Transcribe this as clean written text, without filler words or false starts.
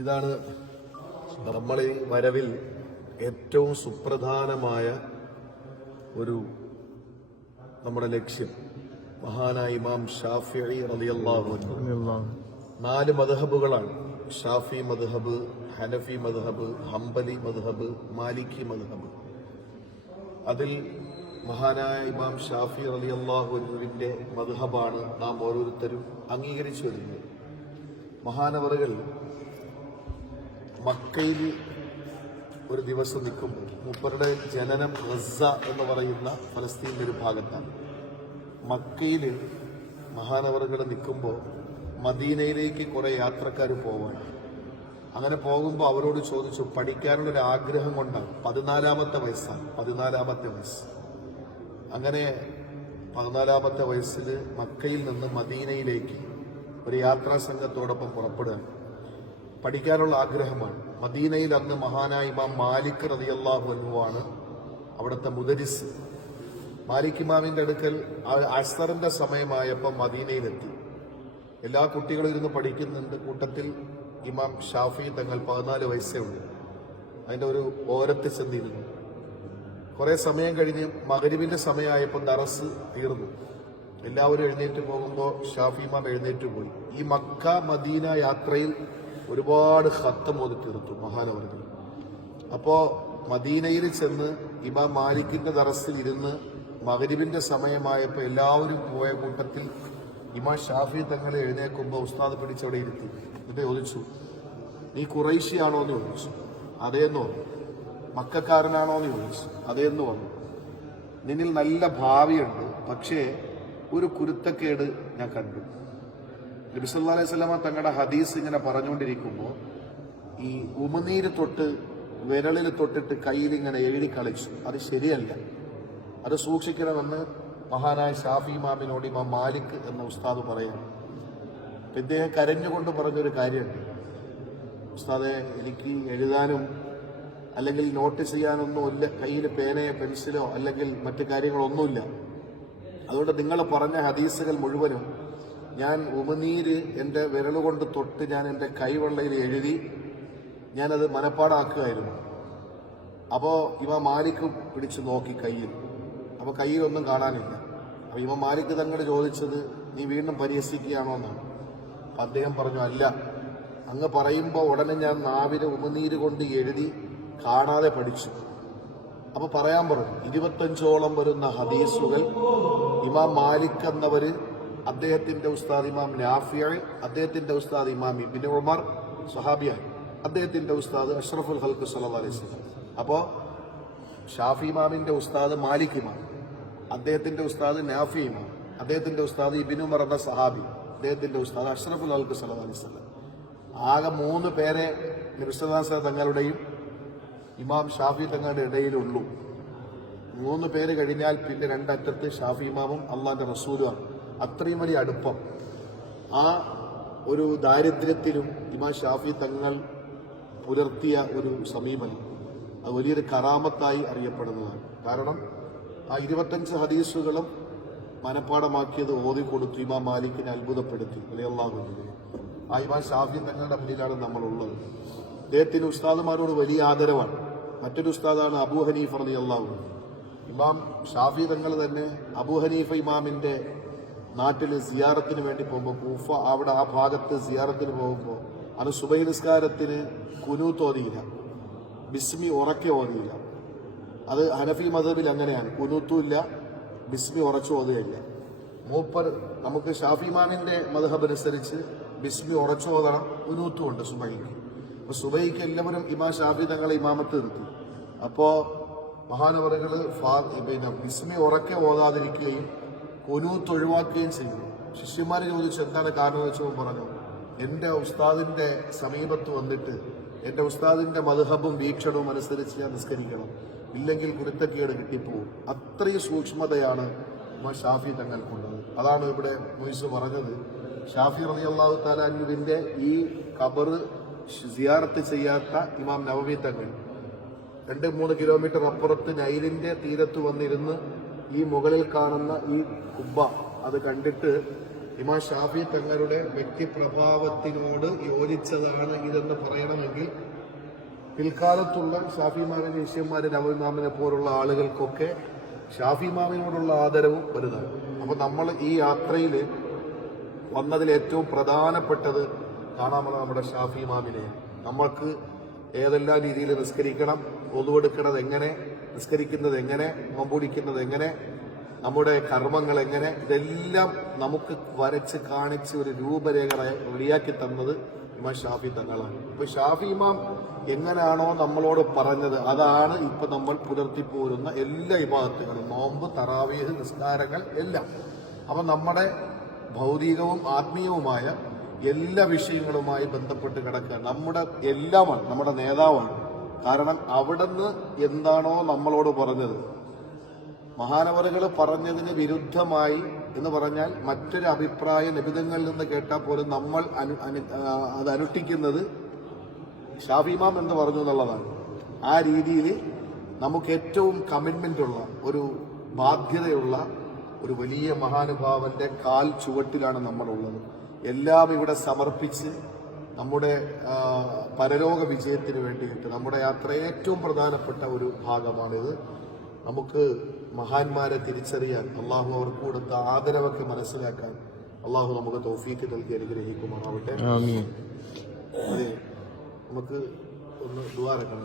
ഇതാണ് നമ്മൾ ഈ വരവിൽ ഏറ്റവും സുപ്രധാനമായ ഒരു നമ്മുടെ ലക്ഷ്യം. മഹാനായ ഇമാം ഷാഫിഈ റളിയല്ലാഹു അൻഹു 4 മദ്ഹബുകളാണ്. ഷാഫി മദ്ഹബ്, ഹനഫി മദ്ഹബ്, ഹംബലി മദ്ഹബ്, മാലിക്കി മദ്ഹബ്. അതിൽ മഹാനായ ഇമാം ഷാഫി റളിയല്ലാഹു അൻഹുവിന്റെ മദ്ഹബാണ് നാം ഓരോരുത്തരും അംഗീകരിച്ചു വരുന്നത്. മഹാനവറുകൾ മക്കയിൽ ഒരു ദിവസം നിൽക്കുമ്പോൾ, മൂപ്പരുടെ ജനനം ഗസ എന്ന് പറയുന്ന ഫലസ്തീനിന്റെ ഒരു ഭാഗത്താണ്. മക്കയിൽ മഹാനവറുകൾ നിൽക്കുമ്പോൾ മദീനയിലേക്ക് കുറെ യാത്രക്കാർ പോവാണ്. അങ്ങനെ പോകുമ്പോൾ അവരോട് ചോദിച്ചു, പഠിക്കാനുള്ളൊരു ആഗ്രഹം കൊണ്ടാണ്. 14-ാമത്തെ വയസ്സാണ്, 14-ാമത്തെ വയസ്സ്. അങ്ങനെ 14-ാമത്തെ വയസ്സിൽ മക്കയിൽ നിന്ന് മദീനയിലേക്ക് ഒരു യാത്രാ സംഘത്തോടൊപ്പം പുറപ്പെടുകയാണ്. പഠിക്കാനുള്ള ആഗ്രഹമാണ്. മദീനയിൽ അന്ന് മഹാനായ ഇമാം മാലിക് റളിയല്ലാഹു അൻഹുവാണ് അവിടുത്തെ മുദരിസ്. മാലിക് ഇമാമിന്റെ അടുക്കൽ അസ്റിന്റെ സമയമായപ്പോൾ മദീനയിലെത്തി. എല്ലാ കുട്ടികളും ഇരുന്ന് പഠിക്കുന്നുണ്ട്. കൂട്ടത്തിൽ ഇമാം ഷാഫി തങ്ങൾ 14 വയസ്സേ ഉള്ളൂ. അതിന്റെ ഒരു ഓരത്ത് ചെന്നിരുന്നു. കുറെ സമയം കഴിഞ്ഞ് മഗ്രിബിന്റെ സമയമായപ്പോൾ ദറസ് തീർന്നു. എല്ലാവരും എഴുന്നേറ്റ് പോകുമ്പോൾ ഷാഫി ഇമാം എഴുന്നേറ്റ് പോയി. ഈ മക്ക മദീന യാത്രയിൽ ഒരുപാട് ഖത്തം ഓതി തീർത്തു മഹാനവറുകൾ. അപ്പോ മദീനയിൽ ചെന്ന് ഇമാം മാലിക്കിന്റെ ദറസിൽ ഇരുന്ന് മഗ്രിബിന്റെ സമയമായപ്പോൾ എല്ലാവരും പോയ കൂട്ടത്തിൽ ഇമാം ഷാഫി തങ്ങളെ എഴുന്നേൽക്കുമ്പോൾ ഉസ്താദ് പിടിച്ചവിടെ ഇരുത്തി. എന്നിട്ട് ചോദിച്ചു, നീ ഖുറൈശിയാണോ എന്ന് ചോദിച്ചു. അതേന്ന് പറഞ്ഞു. മക്കക്കാരനാണോ എന്ന് ചോദിച്ചു. അതേന്ന് പറഞ്ഞു. നിന്നിൽ നല്ല ഭാവിയുണ്ട്, പക്ഷേ ഒരു കുരുത്തക്കേട് ഞാൻ കണ്ടു. നബി സല്ലല്ലാഹു അലൈഹി വസല്ലമ തങ്ങളുടെ ഹദീസ് ഇങ്ങനെ പറഞ്ഞുകൊണ്ടിരിക്കുമ്പോൾ ഈ ഉമിനീര് തൊട്ട് വിരലിൽ തൊട്ടിട്ട് കയ്യിൽ ഇങ്ങനെ എഴുതി കളിച്ചു. അത് ശരിയല്ല, അത് സൂക്ഷിക്കണമെന്ന് മഹാനായ ഷാഫി ഇമാമിനോട് ഇമാം മാലിക് എന്ന ഉസ്താദ് പറയാണ്. ഇദ്ദേഹം കരഞ്ഞുകൊണ്ട് പറഞ്ഞൊരു കാര്യമുണ്ട്, ഉസ്താദെ എനിക്ക് എഴുതാനും അല്ലെങ്കിൽ നോട്ട് ചെയ്യാനൊന്നുമില്ല, കയ്യിൽ പേനയോ പെൻസിലോ അല്ലെങ്കിൽ മറ്റു കാര്യങ്ങളൊന്നുമില്ല. അതുകൊണ്ട് നിങ്ങൾ പറഞ്ഞ ഹദീസുകൾ മുഴുവനും ഞാൻ ഉമിനീര് എൻ്റെ വിരലുകൊണ്ട് തൊട്ട് ഞാൻ എൻ്റെ കൈവെള്ളയിൽ എഴുതി ഞാനത് മനപ്പാടാക്കുകയായിരുന്നു. അപ്പോൾ ഇമാം മാലിക് പിടിച്ചു നോക്കി കയ്യിൽ. അപ്പോൾ കയ്യിലൊന്നും കാണാനില്ല. അപ്പോൾ ഇമാം മാലിക് തങ്ങളോട് ചോദിച്ചത്, നീ വീണ്ടും പരിഹസിക്കുകയാണോ എന്നാണ്. അദ്ദേഹം പറഞ്ഞു, അല്ല, അങ്ങ് പറയുമ്പോൾ ഉടനെ ഞാൻ നാവിന് ഉമിനീര് കൊണ്ട് എഴുതി കാണാതെ പഠിച്ചു. അപ്പൊ പറയാൻ പറഞ്ഞു. 25ഓളം വരുന്ന ഹദീസുകൾ ഇമാം മാലിക് എന്നവര്, അദ്ദേഹത്തിന്റെ ഉസ്താദ് ഇമാം നാഫിഅ്, അദ്ദേഹത്തിന്റെ ഉസ്താദ് ഇമാം ഇബ്നു ഉമർ സ്വഹാബിയാണ്, അദ്ദേഹത്തിന്റെ ഉസ്താദ് അഷ്റഫുൽ ഖൽഖ് സല്ലല്ലാഹു അലൈഹി വസല്ലം. അപ്പോ ഷാഫി ഇമാമിന്റെ ഉസ്താദ് മാലിക് ഇമാം, അദ്ദേഹത്തിന്റെ ഉസ്താദ് നാഫി ഇമാം, അദ്ദേഹത്തിന്റെ ഉസ്താദ് ഇബ്നു ഉമർ എന്ന സഹാബി, അദ്ദേഹത്തിന്റെ ഉസ്താദ് അഷ്റഫുൽ ഖൽഖ് സല്ലല്ലാഹു അലൈഹി വസല്ലം. ആകെ 3 പേരെ നബി സല്ലല്ലാഹു അലൈഹി വസല്ലം തങ്ങളുടെയും ഇമാം ഷാഫി തങ്ങളുടെ ഇടയിലുള്ളൂ. 3 പേര് കഴിഞ്ഞാൽ പിന്നെ 2 അറ്റത്ത് ഷാഫി ഇമാമും അള്ളാന്റെ റസൂലുമാണ്. അത്രയും വലിയ അടുപ്പം. ആ ഒരു ദാരിദ്ര്യത്തിലും ഇമാം ഷാഫി തങ്ങൾ പുലർത്തിയ ഒരു സമീപനം അത് വലിയൊരു കറാമത്തായി അറിയപ്പെടുന്നതാണ്. കാരണം ആ 25 ഹദീസുകളും മനപ്പാടമാക്കിയത് ഓതിക്കൊടുത്തു ഇമാം മാലിക്കിനെ അത്ഭുതപ്പെടുത്തി. റളിയല്ലാഹു അൻഹു. ആ ഇമാം ഷാഫി തങ്ങളുടെ മുന്നിലാണ് നമ്മളുള്ളത്. അദ്ദേഹത്തിന് ഉസ്താദുമാരോട് വലിയ ആദരവാണ്. മറ്റൊരു ഉസ്താദാണ് അബൂ ഹനീഫ റളിയല്ലാഹു അൻഹു. ഇമാം ഷാഫി തങ്ങൾ തന്നെ അബൂ ഹനീഫ ഇമാമിന്റെ നാട്ടിൽ സിയാറത്തിന് വേണ്ടി പോകുമ്പോൾ, കൂഫ അവിടെ ആ ഭാഗത്ത് സിയാറത്തിന് പോകുമ്പോൾ അത് സുബഹി നിസ്കാരത്തിന് കുനൂത്ത് ഓതിയില്ല, ബിസ്മി ഉറക്കെ ഓതിയില്ല. അത് ഹനഫി മദ്ഹബിൽ അങ്ങനെയാണ്, കുനൂത്തും ഇല്ല, ബിസ്മി ഉറച്ചു ഓതുകയില്ല. മൂപ്പർ നമുക്ക് ഷാഫി ഇമാമിന്റെ മദ്ഹബ് അനുസരിച്ച് ബിസ്മി ഉറച്ചു ഓതണം, കുനൂത്തും ഉണ്ട് സുബഹിക്ക്. അപ്പൊ സുബഹിക്ക് എല്ലാവരും ഇമാം ഷാഫി തങ്ങളെ ഇമാമത്ത് നിർത്തി. അപ്പോ മഹാനവറുകള് പിന്നെ ബിസ്മി ഉറക്കെ ഓതാതിരിക്കുകയും കുനൂത്ത് ഒഴിവാക്കുകയും ചെയ്യുന്നു. ശിഷ്യന്മാര് ചോദിച്ചു എന്താണ് കാരണം വെച്ചപ്പോൾ പറഞ്ഞു, എന്റെ ഉസ്താദിന്റെ സമീപത്ത് വന്നിട്ട് എന്റെ ഉസ്താദിന്റെ മദ്ഹബും വീക്ഷണവും അനുസരിച്ച് ഞാൻ നിസ്കരിക്കണം, ഇല്ലെങ്കിൽ കുരുത്തക്കേട് കിട്ടിപ്പോവും. അത്രയും സൂക്ഷ്മതയാണ് ഇമാം ഷാഫി തങ്ങൾക്കുള്ളത്. അതാണ് ഇവിടെ മുയ്സ് പറഞ്ഞത്, ഷാഫി റളിയല്ലാഹു തആല അൻഹുവിന്റെ ഈ ഖബർ സിയാറത്ത് ചെയ്യാത്ത ഇമാം നവവി തങ്ങൾ 2-3 കിലോമീറ്റർ അപ്പുറത്ത് നൈലിന്റെ തീരത്ത് വന്നിരുന്ന് ഈ മുകളിൽ കാണുന്ന ഈ കുബ്ബ അത് കണ്ടിട്ട് ഇമാം ഷാഫി തങ്ങളുടെ വ്യക്തിപ്രഭാവത്തിനോട് യോജിച്ചതാണ് ഇതെന്ന് പറയണമെങ്കിൽ പിൽക്കാലത്തുള്ള ഷാഫി ഇമാമിന്റെ ശിഷ്യന്മാര് നവഇമാമിനെ പോലുള്ള ആളുകൾക്കൊക്കെ ഷാഫി ഇമാമിനോടുള്ള ആദരവും വലുതാണ്. അപ്പൊ നമ്മൾ ഈ യാത്രയിൽ വന്നതിൽ ഏറ്റവും പ്രധാനപ്പെട്ടത് കാണാമെന്ന് നമ്മുടെ ഷാഫി ഇമാമിനെ. നമ്മൾക്ക് ഏതെല്ലാം രീതിയിൽ നിസ്കരിക്കണം, ഒതുവെടുക്കുന്നത് എങ്ങനെ, നിസ്കരിക്കുന്നത് എങ്ങനെ, നോമ്പുടിക്കുന്നത് എങ്ങനെ, നമ്മുടെ കർമ്മങ്ങൾ എങ്ങനെ, ഇതെല്ലാം നമുക്ക് വരച്ച് കാണിച്ച് ഒരു രൂപരേഖ റെഡിയാക്കി തന്നത് ഇമാം ഷാഫി തങ്ങളാണ്. ഇപ്പൊ ഷാഫി ഇമാം എങ്ങനെയാണോ നമ്മളോട് പറഞ്ഞത് അതാണ് ഇപ്പൊ നമ്മൾ പുലർത്തിപ്പോരുന്ന എല്ലാ ഇബാദത്തുകളും, നോമ്പ്, തറാവീഹ്, നിസ്കാരങ്ങൾ എല്ലാം. അപ്പൊ നമ്മുടെ ഭൗതികവും ആത്മീയവുമായ എല്ലാ വിഷയങ്ങളുമായി ബന്ധപ്പെട്ട് കിടക്കുക നമ്മുടെ എല്ലാമാണ്, നമ്മുടെ നേതാവാണ്. കാരണം അവിടുന്ന് എന്താണോ നമ്മളോട് പറഞ്ഞത്, മഹാനവറുകൾ പറഞ്ഞതിന് വിരുദ്ധമായി എന്ന് പറഞ്ഞാൽ മറ്റൊരു അഭിപ്രായം നിബിധങ്ങളിൽ നിന്ന് കേട്ടാൽ പോലും നമ്മൾ അത് അനുഷ്ഠിക്കുന്നത് ഷാഫി ഇമാം എന്ന് പറഞ്ഞു എന്നുള്ളതാണ്. ആ രീതിയിൽ നമുക്ക് ഏറ്റവും കമ്മിറ്റ്മെന്റ് ഉള്ള, ഒരു ബാധ്യതയുള്ള ഒരു വലിയ മഹാനുഭാവന്റെ കാൽ ചുവട്ടിലാണ് നമ്മളുള്ളത്. എല്ലാം ഇവിടെ സമർപ്പിച്ച് നമ്മുടെ പരലോക വിജയത്തിന് വേണ്ടിയിട്ട് നമ്മുടെ യാത്ര ഏറ്റവും പ്രധാനപ്പെട്ട ഒരു ഭാഗമാണിത്. നമുക്ക് മഹാന്മാരെ തിരിച്ചറിയാൻ, അള്ളാഹു അവർക്ക് കൊടുത്ത ആദരവൊക്കെ മനസ്സിലാക്കാൻ അള്ളാഹു നമുക്ക് തൗഫീഖ് നൽകി അനുഗ്രഹിക്കുമാറാവട്ടെ. അതെ, നമുക്ക് ഒന്ന് ദുആ ചെയ്യണം.